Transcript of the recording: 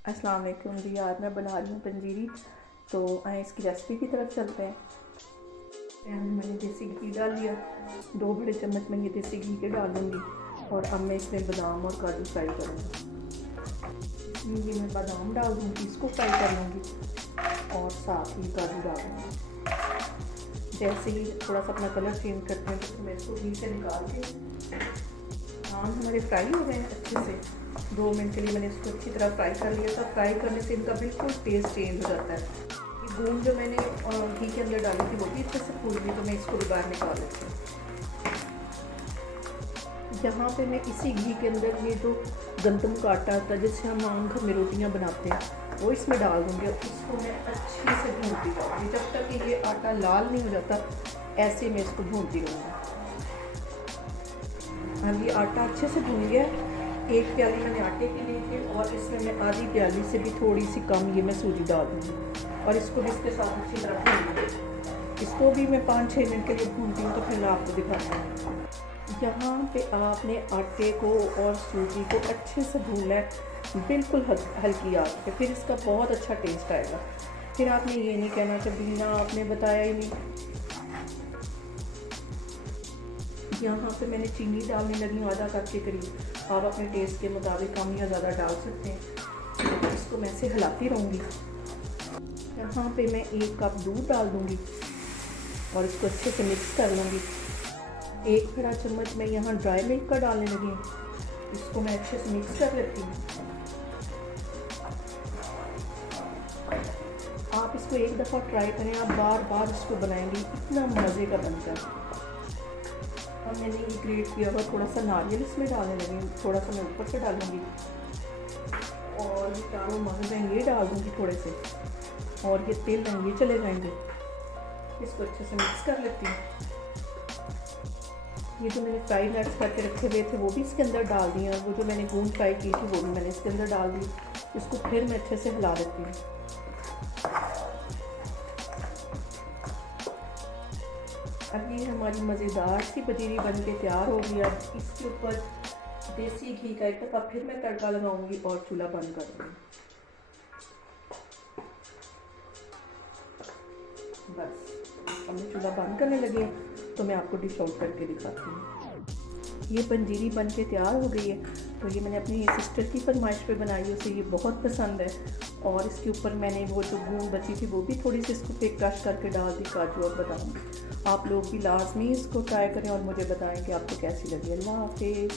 अस्सलाम वालेकुम जी। आज मैं बना रही हूँ पंजीरी। तो आए इसकी रेसिपी की तरफ चलते हैं। पैन में मैंने देसी घी डाल लिया। 2 बड़े चम्मच मैं ये देसी घी के डालूँगी और अब मैं इसमें बादाम और काजू फ्राई करूँगी। इसमें ये मैं बादाम डाल दूँगी, इसको फ्राई कर लूँगी और साथ ही काजू डाल दूँगी। जैसे ही थोड़ा सा अपना कलर चेंज करते हैं तो मैं इसको घी से निकाल के, नान हमारे फ्राई हो गए हैं अच्छे से। 2 मिनट के लिए मैंने इसको अच्छी तरह फ्राई कर लिया था। फ्राई करने से इनका बिल्कुल टेस्ट चेंज हो जाता है। ये बूंद जो मैंने घी के अंदर डाली थी वो भी अच्छे से फूल गई, तो मैं इसको भी बाहर निकाल लेती हूँ। यहाँ पे मैं इसी घी के अंदर ये जो गंदम का आटा आता है जिससे हम नान घर में रोटियाँ बनाते हैं वो इसमें डाल दूँगी और इसको मैं अच्छे से भूनती जाऊँगी जब तक कि ये आटा लाल नहीं हो जाता। ऐसे मैं इसको भूनती रहूँगी। अब ये आटा अच्छे से भून गया। 1 प्याली मैंने आटे की ली थी और इसमें मैं आधी प्याली से भी थोड़ी सी कम ये मैं सूजी डाल दूँगी और इसको भी इसके साथ अच्छी तरह भूनूँगी। इसको भी मैं 5-6 मिनट के लिए भूनती हूँ, तो फिर मैं आपको दिखाती हूँ। यहाँ पे आपने आटे को और सूजी को अच्छे से भूनना है, बिल्कुल हल्की आंच पे, फिर इसका बहुत अच्छा टेस्ट आएगा। फिर आपने ये नहीं कहना कि बिना आपने बताया ही नहीं। यहाँ पे मैंने चीनी डालने लगी हूँ आधा कप के करीब। आप अपने टेस्ट के मुताबिक कम या ज़्यादा डाल सकते हैं। तो इसको मैं ऐसे हिलाती रहूँगी। यहाँ पे मैं 1 कप दूध डाल दूँगी और इसको अच्छे से मिक्स कर लूँगी। 1 बड़ा चम्मच मैं यहाँ ड्राई मिल्क का डालने लगी हूँ। इसको मैं अच्छे से मिक्स कर लेती हूँ। आप इसको एक दफ़ा ट्राई करें, आप बार बार इसको बनाएंगे, इतना मज़े का बनता है। अब मैंने ये ग्रेट किया हुआ थोड़ा सा नारियल इसमें डालने लगी, थोड़ा सा मैं ऊपर से डालूँगी और ये चारों मगज़ हैं ये डाल दूँगी थोड़े से, और ये तेल हैं ये चले जाएंगे। इसको अच्छे से मिक्स कर लेती हूँ। ये जो मैंने फ्राई नट्स करके रखे हुए थे वो भी इसके अंदर डाल दिए और वो जो मैंने गूंद फ्राई की थी वो भी मैंने इसके अंदर डाल दी। इसको फिर मैं अच्छे से हिला देती हूँ। अब ये हमारी मज़ेदार सी पंजीरी बन के तैयार हो गई। अब इसके ऊपर देसी घी का एक दफ़ा फिर मैं तड़का लगाऊंगी और चूल्हा बंद कर दूँगी। बस अब मैं चूल्हा बंद करने लगी हूँ, तो मैं आपको डिश आउट करके दिखाती हूँ। ये पंजीरी बन के तैयार हो गई है। तो ये मैंने अपनी सिस्टर की फरमाइश पे बनाई है, उसे ये बहुत पसंद है। और इसके ऊपर मैंने वो जो गूंद बची थी वो भी थोड़ी सी इसको पे क्रश करके डाल दी, काजू और बादाम। आप लोग भी लाजमी इसको ट्राई करें और मुझे बताएं कि आपको कैसी लगी। अल्लाह हाफिज़।